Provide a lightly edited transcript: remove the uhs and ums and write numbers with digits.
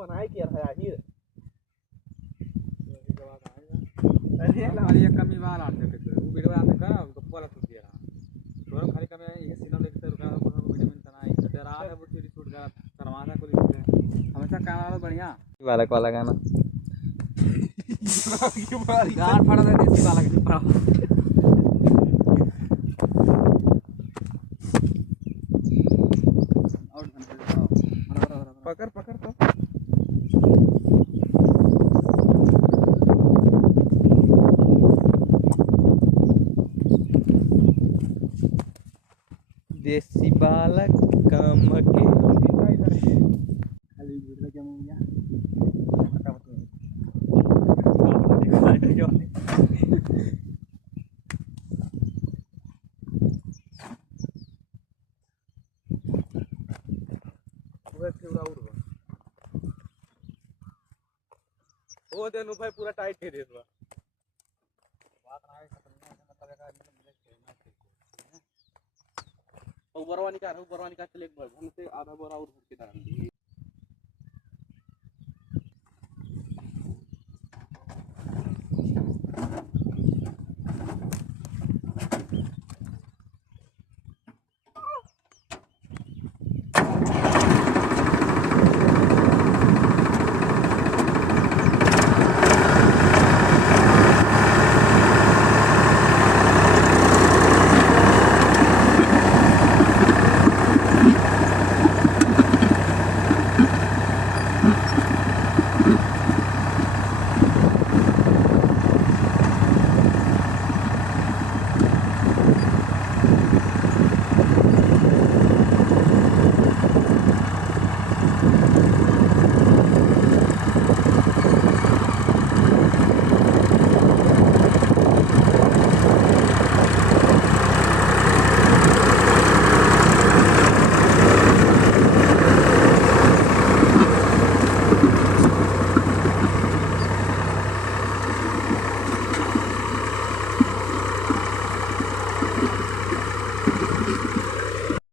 बनाए कि यार आखिर अरे हमारी एक कमी वाला आते थे वो वीडियो आते का तो बोला तो दिया तो खाली कमी ये सीना लेके रुका को वीडियो में तना है डरा है वो चोरी छूट गया करवाना को लिखते हमेशा काम वाला बढ़िया बालक वाला गाना गान फाड़ा दे देसी बालक के प्राव पकड़ पकड़ तो देसी बालक काम के खाली वीडियो क्या मूवी है वो देनु भाई पूरा टाइट है दे दो बात ना है खत्म नहीं मतलब का मिले खेलना ऊपरवानी का चले हमसे आधा बोरा और भर के डाल दी